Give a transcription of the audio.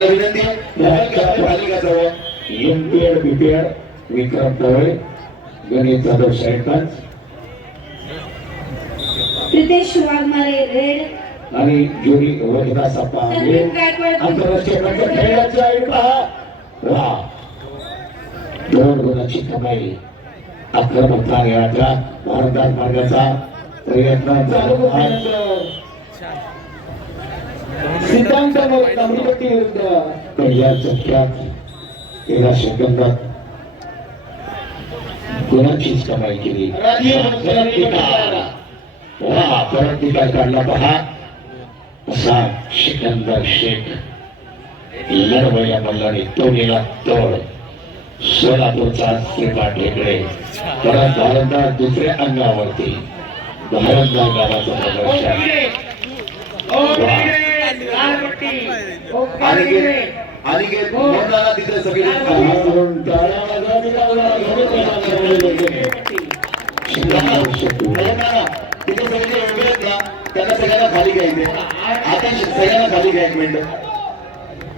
विनंती MPEd BPEd विक्रम तवळे Ganesh Jadhav साहेबांच Riteish Waghmare red आणि जोडी वहिदा सप्पा आंतरराष्ट्रीय खेळाची आहे पहा वा दोन गुणाची कमाई आक्रमकता घेण्याचा भारतात मार्गाचा प्रयत्न चालू आहे सिद्धांत अमृपती विरुद्ध पहिल्या चक्क्यात 13 सेकंदात गुणाचीच कमाई केली परत निकाल काढला पहा असा सिकंदर शेख लढवया मल्लाने तोडीला तोड सोलापूरचा श्रीपाठ ढेकळे परत भारतदार दुसऱ्या अंगावरती भारतदार गावाचं प्रदर्शन तिथे सगळे त्यांना सगळ्यांना खाली घ्यायचे आता सगळ्यांना खाली घ्या एक मिनिट